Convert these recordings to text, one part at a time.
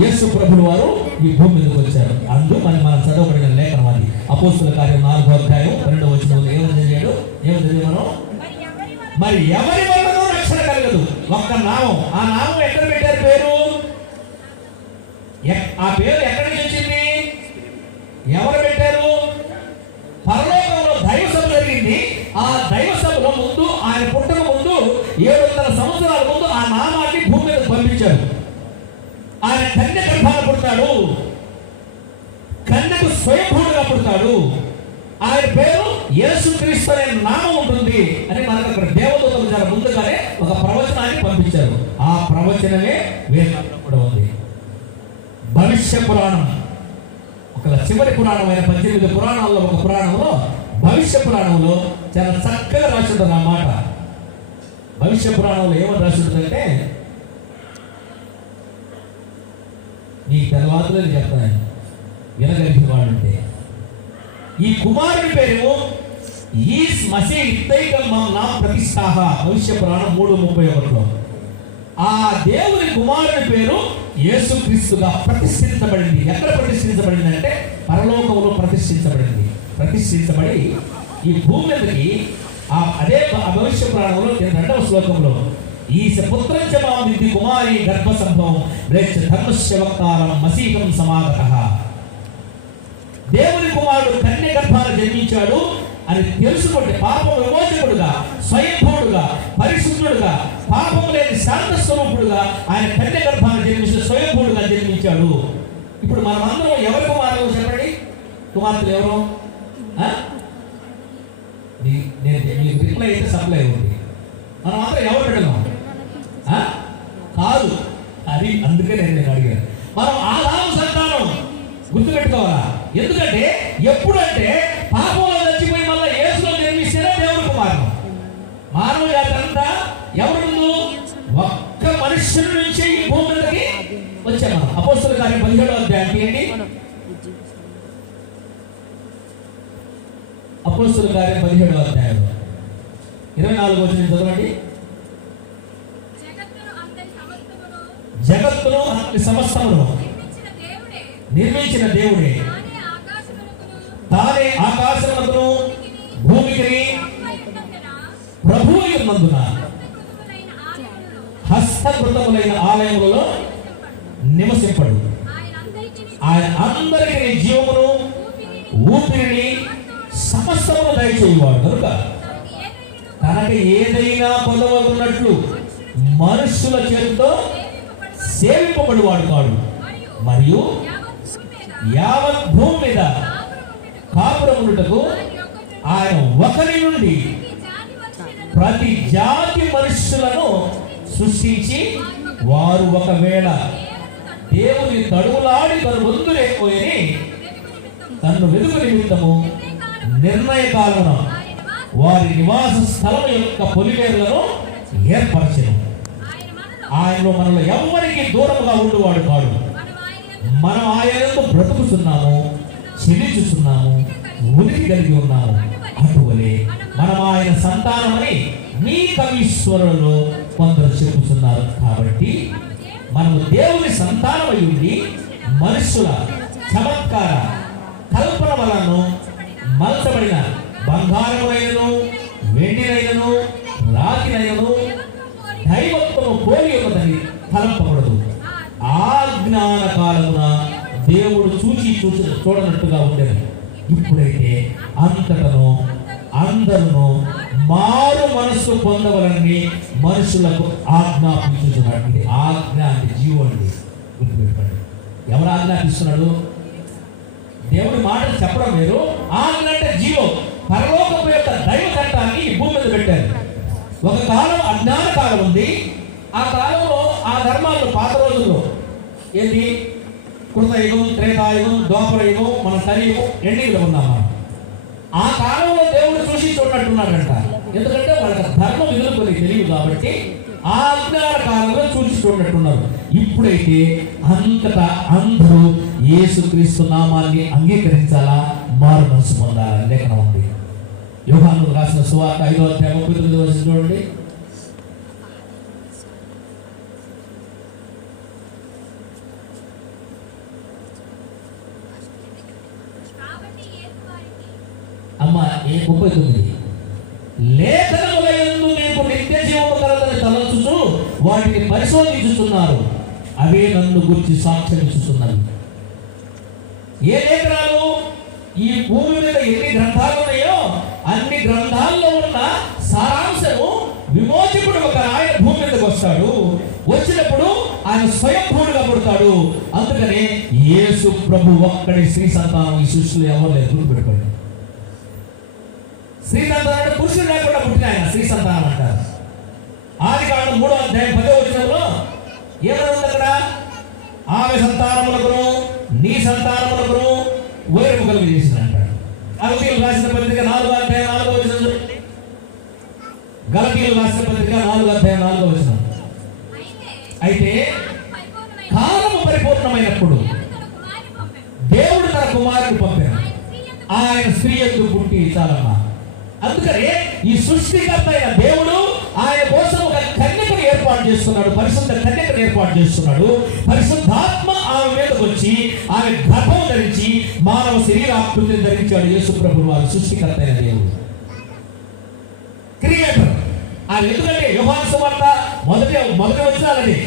యేసు ప్రభువు వారు ఈ భూమి మీదకి వచ్చారు. మనం చదవబడిన లేఖనం అది అపోస్తుల కార్యం 4వ అధ్యాయం 12వ వచనంలో ఏమని చదివాడు? మనం మరి ఎవరి వల్లనూ రక్షణ కలగదు ఒక్క నామం. ఆ నామం ఎక్కడ పెట్టారు? పేరు. ఆ పేరు ఎక్కడి నుంచి వచ్చింది? ఎవరు పెట్టారు? పరలోకంలో దైవ సభ జరిగింది. ఆ దైవ సభలో ముందు ఆయన పుట్టక ముందు 700 సంవత్సరాల ముందు ఆ నామాన్ని భూమి మీద పంపించారు. ఆయన కన్య గర్భాన పుడతాడు, కన్యకు స్వయంభూడుగా పుడతాడు. ఆయన పేరు యేసుక్రీస్తు అనే నామం ఉంటుంది అని మనకు అక్కడ దేవదూతలు చాలా ముందుగానే ఒక ప్రవచనాన్ని పంపించారు. ఆ ప్రవచనమే వేదంలో కూడా ఉంది. భవిష్య పురాణం, ఒక చివరి పురాణం అయిన 18 పురాణాల్లో ఒక పురాణంలో భవిష్య పురాణంలో చాలా చక్కగా రాసి ఉంటుంది. ఆ మాట భవిష్య పురాణంలో ఏమని రాసి ఉంటుందంటే, నీ తర్వాతలో చెప్తాను వినగలిగిన వాళ్ళు ఉంటే, ఈ కుమారుడి పేరు ఈ మసీ నా ప్రతిష్ఠాహ. భవిష్య పురాణం 3:31లో ఆ దేవుని కుమారుడి పేరు యేసుక్రీస్తుగా ప్రతిష్ఠించబడింది. ఎక్కడ ప్రతిష్ఠించబడింది అంటే పరలోకంలో ప్రతిష్ఠించబడింది. ప్రతిష్ఠించబడి ఈ భూమి మీదకి అదే భవిష్య పురాణంలో 2వ శ్లోకంలో ఈ పుత్రంచ మాం విద్ధి కుమారి గర్భ సంభవం రేచ ధర్మస్య వక్తారం మసీహం సమాగతః. దేవుని కుమారుడు కన్య గర్భాన జన్మించాడు అని తెలుసుకుంటే పాపం విమోచకుడుగా, స్వయంభూడుగా, పరిశుద్ధుడుగా, పాపం లేని శాంత స్వరూపుడుగా ఆయన కన్య గర్భాన జన్మించి స్వయంభూడుగా జన్మించాడు. ఇప్పుడు మనం అందరం ఎవరి కుమారులు చెప్పండి? కుమార్తెలు ఎవరు? నేను రిప్లై అయితే సప్లై ఉంది. మనం అందరం ఎవరు పెట్టగలం? కాదు. అది అందుకే నేను అడిగాను. మనం ఆదాము సంతానం గుర్తుపెట్టుకోవాలా? ఎందుకంటే ఎప్పుడంటే పాపంలో చచ్చిపోయి మళ్ళీ యేసులో జన్మిస్తేనే దేవుడి కుమారుడు. మానవ జాతి అంతా ఎవరి ముందు? ఒక్క మనుష్యుడి నుంచి ఈ భూమి మీదకి వచ్చాము. అపోస్తుల కార్యం 17వ అధ్యాయం తీయండి. అపోస్తుల కార్యం 17వ అధ్యాయం 24వ వచనం చదవండి. జగత్తును అన్ని సమస్తమును నిర్మించిన దేవుడే తానే ఆకాశమునకును భూమికి ప్రభువు యున్నందున హస్తకృతములైన ఆలయములలో నివసింపడు. ఆయన అందరికీ జీవమును ఊపిరిని సమస్తమును దయచేయవాడు కనుక తనకి ఏదైనా పొందవన్నట్లు మనుషుల చేతితో సేవింపబడివాడు కాడు. మరియు యావత్ భూమి మీద కాపురముండుటకు ఆయన ఒకరి నుండి ప్రతి జాతి మనుషులను సృష్టించి వారు ఒకవేళ దేవుని తడువులాడి కనుగొందులేకపోయి తన్ను వెదుగు నిమిత్తము నిర్ణయ కాలమున వారి నివాస స్థలం యొక్క పొలిమేరలను ఏర్పరచెను. ఆయనలో మనలో ఎవరికి దూరముగా ఉండువాడు కాడు. మనం ఆయనతో బ్రతుకుతున్నాము, చెల్లించుతున్నాము, ఉనికి కలిగి ఉన్నాము. అటువలే మనం ఆయన సంతానమని మీ కవీశ్వరులలో కొందరు చెబుతున్నారు. కాబట్టి మనము దేవుని సంతానమై ఉండి మనుషుల చమత్కార కల్పన వలను మలచబడిన బంగారమునైనను వెండినైనను రాతినైనను దైవత్వము పోలి ఉన్నదని తలంపకూడదు. ఆజ్ఞాన కాలమున దేవుడు చూడనట్టుగా ఉండేది. ఇప్పుడైతే అంతటను అందరూ మారు మనస్సు పొందవలని మనుషులకు ఆజ్ఞాపించుతున్నాడు. ఇది ఆజ్ఞ అంటే జీవం అండి, గుర్తుపెట్టుకోండి. ఎవరు ఆజ్ఞాపిస్తున్నాడు? దేవుడి మాటలు చెప్పడం వేరు, ఆజ్ఞ అంటే జీవం. పరలోకపు యొక్క దైవ చట్టాన్ని ఈ భూమి మీద పెట్టారు. ఒక కాలం అజ్ఞాన కాలం ఉంది. ఆ కాలంలో ఆ ధర్మాలు పాత రోజుల్లో ఏంటి? కృతయుగం, త్రేతాయుగం, ద్వాపరయుగం, మన కలియుగం ఎండింగ్లో ఉన్నామా? ఆ కాలంలో దేవుడు చూసి చూడనట్టున్నాడంట. ఎందుకంటే వాళ్ళకి ధర్మం విధులు కొన్ని తెలియదు కాబట్టి ఆ అజ్ఞాన కాలంలో చూసి చూడనట్టున్నారు. ఇప్పుడైతే అంతటా అందరూ యేసుక్రీస్తు నామాన్ని అంగీకరించాలా, మారు మనసు పొందాలని లేఖనం ఉంది. యోహాను రాసిన సువార్త 5వ అధ్యాయం 39వ వచనం చూడండి. 39 లేఖనములందు మీకు నిత్య జీవము కలదని తలంచుచు వాటిని పరిశోధించుతున్నారు, అవే నన్ను గురించి సాక్ష్యం ఇస్తున్నవి. ఏ లేఖనాలు? ఈ భూమి మీద ఎన్ని గ్రంథాలు ఉన్నాయో అన్ని గ్రంథాల్లో ఉన్న సారాంశము విమోచకుడు ఒక ఆయన భూమి మీదకి వస్తాడు. వచ్చినప్పుడు ఆయన స్వయంభూడుగా పుడతాడు. అందుకనే యేసు ప్రభు ఒక్కడి స్త్రీ సంతానం ఈ సృష్టిలో ఎవరు లేదు. గుర్తుపెట్టుకోండి, స్త్రీ సంతానం పురుషుడు లేకుండా పుట్టిన ఆయన స్త్రీ సంతానం అంటారు. ఆదికాండం 3వ అధ్యాయం 10వ వచనంలో ఏమన్నా అక్కడ? ఆమె సంతానములకును నీ సంతానములకును వైరము కలుగు చేసింది అంటాడు. గలతీయులు రాసిన పత్రిక 4వ అధ్యాయం 4వ వచనం. గలతీయులు రాసిన పత్రిక 4వ అధ్యాయం 4వ వచనం. అయితే కాలము పరిపూర్ణమైనప్పుడు దేవుడు తన కుమారుని పంపాడు, ఆయన స్త్రీ యందు పుట్టి. చాలమ్మా. అందుకనే ఈ సృష్టికర్త అయిన దేవుడు ఆయన కోసం ఒక కన్యకను ఏర్పాటు చేస్తున్నాడు, పరిశుద్ధ కన్యకను ఏర్పాటు చేస్తున్నాడు. పరిశుద్ధాత్మ ఆమె మీదకి వచ్చి ఆమె గర్భం ధరించి మానవ శరీరాకృతిని ధరించాడు. యేసు ప్రభువు వారు సృష్టికర్త అయిన దేవుడు, క్రియేటర్. ఆయన ఎందుకంటే యోహాను సువార్త మొదటి వచనాలని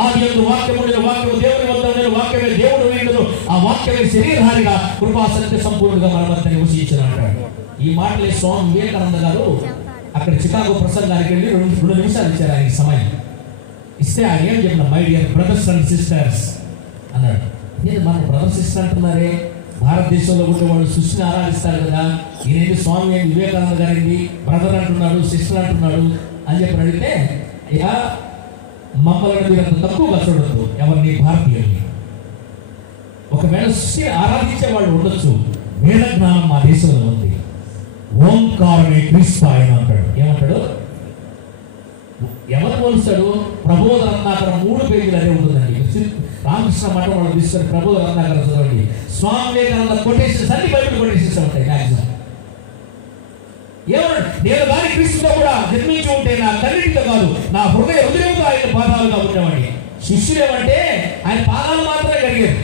ఆదియందు వాక్యము ఉండెను, వాక్యము దేవుని వద్ద ఉండెను, వాక్యమే దేవుడు ఉండెను, ఆ వాక్యమే శరీరధారిగా కృపా సత్య సంపూర్ణంగా మన వద్ద నివసించిన అంటాడు. ఈ మాటలే స్వామి వివేకానంద గారు అక్కడ చికాగో ప్రసంగానికి వెళ్ళి 2 నిమిషాలు ఇచ్చారు ఆయనకి సమయం ఇస్తే. ఆయన ఏం చెప్పిన, my dear brothers and sisters అన్నాడు. నేను మన బ్రదర్స్ సిస్టర్ అంటున్నారే, భారతదేశంలో ఉండే వాళ్ళు సృష్టిని ఆరాధిస్తారు కదా, ఈయనేది స్వామి ఏంటి వివేకానంద గారింది బ్రదర్ అంటున్నాడు, సిస్టర్ అంటున్నాడు అని చెప్పి అడిగితే, అయ్యా మమ్మల్ని మీరు అంత తక్కువగా చూడద్దు, ఎవరిని భారతీయుల్ని. ఒకవేళ సృష్టిని ఆరాధించే వాళ్ళు ఉండొచ్చు, వేద జ్ఞానం మా దేశంలో ఉంది. ఓంకారమే క్రీస్తు ఆయన అంటాడు. ఏమంటాడు? ఎవరు పోలుస్తాడు? ప్రబోధ రత్నాకరం 3 పేజీలు అదే ఉంటుందండి. రామకృష్ణ మఠం వాళ్ళు తీసుకొని ప్రబోధ రత్నాకరం చదవండి. స్వామి వివేకానంద కొటేషన్స్ అన్ని బయట కొటేషన్స్ ఉంటాయి మ్యాక్సిమం. ఏమన్నాడు? నేను కానీ క్రీస్తుతో కూడా జన్మించి ఉంటే నా తల్లితో కాదు, నా హృదయంతో ఆయన పాదాలుగా ఉండేవాడిని. శిష్యులు ఏమంటే ఆయన పాదాలు మాత్రమే కడిగారు.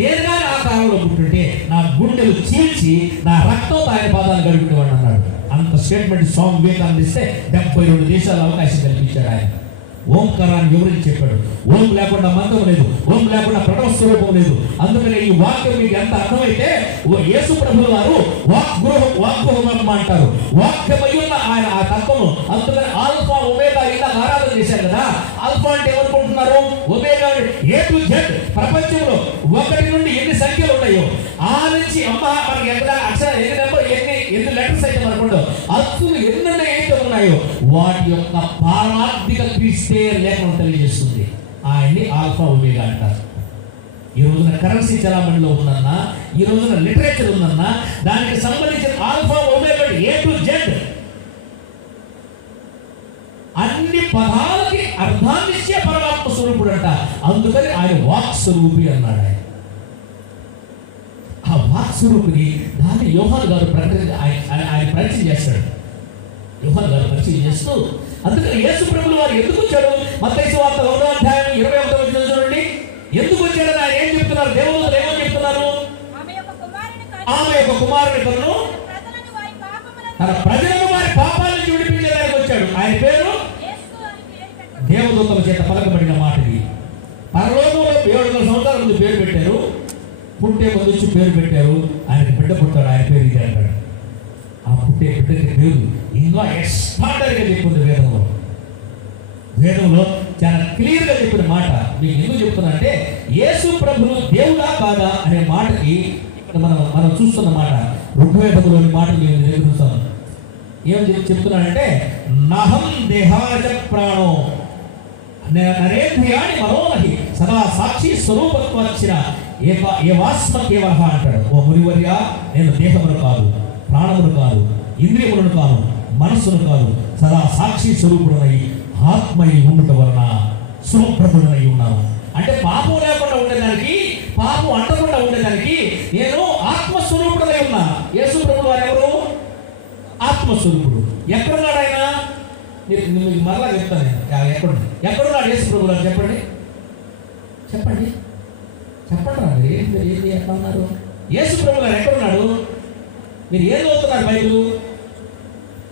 నేను కానీ ఆ కాలంలో పుట్టుంటే నా గుండెలు చీల్చి నా రక్తంతో ఆయన పాదాలు గడుపుకునేవాడు అన్నాడు. అంత స్టేట్మెంట్ స్వామి వివేకానంద ఇస్తే 72 దేశాల అవకాశం కల్పించాడు ఆయన. ఓంకారాన్ని వివరించి చెప్పాడు. ఓం లేకుండా మంత్రం లేదు, ఓం లేకుండా ప్రణవ స్వరూపం లేదు. అందుకనే ఈ వాక్యం మీకు ఎంత అర్థమైతే యేసు ప్రభువు వారు వాగ్గృహం అంటారు. వాక్యమయ్యున్న ఆయన ఆ తత్వము. అందుకని ఆల్ఫా ఒమేగా ఇలా ఆరాధన చేశారు కదా. ఆల్ఫా అంటే ఏమనుకుంటున్నారు? Omega A to Z. ప్రపంచంలో 1 నుండి ఎన్ని సంఖ్యలు ఉన్నాయో ఆ నుంచి అమ్మ మనకి ఎన్ని లెటర్స్ అయితే మనకుండో అసలు ఎన్ని అయితే ఉన్నాయో వాటి యొక్క పారార్థిక క్రీస్తే లేఖనం తెలియజేస్తుంది. ఆయన్ని ఆల్ఫా ఒమేగా అంటారు. ఈ రోజున కరెన్సీ చలామణిలో ఉందన్నా, ఈ రోజున లిటరేచర్ ఉందన్నా, దానికి సంబంధించిన alpha omega A to Z అన్ని పదాలకి అర్థాన్ని ఇచ్చే పరమాత్మ స్వరూపుడు అంట. అందుకని ఆయన వాక్ స్వరూపి అన్నాడు. ఆ వాక్ స్వరూపుని దాన్ని యోహాను గారు ఆయన పరిచయం చేస్తాడు. యోహాను గారు పరిచయం చేస్తూ, అందుకని యేసు ప్రభువు వారు ఎందుకు వచ్చాడు? మత్తయి సువార్త 1వ అధ్యాయం 21వ వచనం చూడండి. ఎందుకు వచ్చాడని ఆయన ఏం చెప్తున్నారు? దేవుడు ఏమని చెప్తున్నారు? ఆమె యొక్క కుమారుని కొను తన ప్రజలను వారి పాపాల నుంచి విడిపించడానికి వచ్చాడు. ఆయన పేరు దేవదూతల చేత పలకబడిన మాటది. పరలోకంలో 700 సంవత్సరాల ముందు పేరు పెట్టారు, పుట్టే ముందు వచ్చి పేరు పెట్టారు. ఆయనకి బిడ్డ పుట్టాడు, ఆయన పేరు ఇది అంటాడు. ఆ పుట్టే బిడ్డకి పేరు ఇంకా ఎక్స్ట్రాడనరీగా చెప్పింది వేదంలో చాలా క్లియర్గా చెప్పిన మాట. మీకు ఎందుకు చెప్తున్నా అంటే యేసు ప్రభువు దేవుడా కాదా అనే మాటకి మనం చూస్తున్న మాట ఋగ్వేదంలోని మాటలు నేను ఎదురుస్తాను. ఏం చెప్తున్నానంటే నహం దేహాజ ప్రాణో నరేంద్రియాణి మనోనహి సదా సాక్షి స్వరూపత్వచ్చిన ఏవాస్మ కేవలహ అంటాడు. ఓ మునివర్య, నేను దేహమును కాదు, ప్రాణమును కాదు, ఇంద్రియములను కాదు, మనస్సును కాదు, సదా సాక్షి స్వరూపుడనై ఆత్మై ఉండటం వలన శుభప్రదుడనై ఉన్నాను. అంటే పాపం లేకుండా ఉండేదానికి, పాపం అంటకుండా ఉండేదానికి నేను ఆత్మస్వరూపుడనై ఉన్నా. యేసు ప్రభువు వారు ఎవరు? ఆత్మస్వరూపుడు. ఎక్కడున్నాడు ఆయన? మీకు మరలా చెప్తాను నేను. ఎక్కడున్నాడు యేసు ప్రభువు గారు? చెప్పండి చెప్పండి చెప్పండి. ఏంటి ఎట్లా ఉన్నారు? యేసు ప్రభువు గారు ఎక్కడున్నాడు? మీరు ఏం చదువుతున్నారు బైబిల్?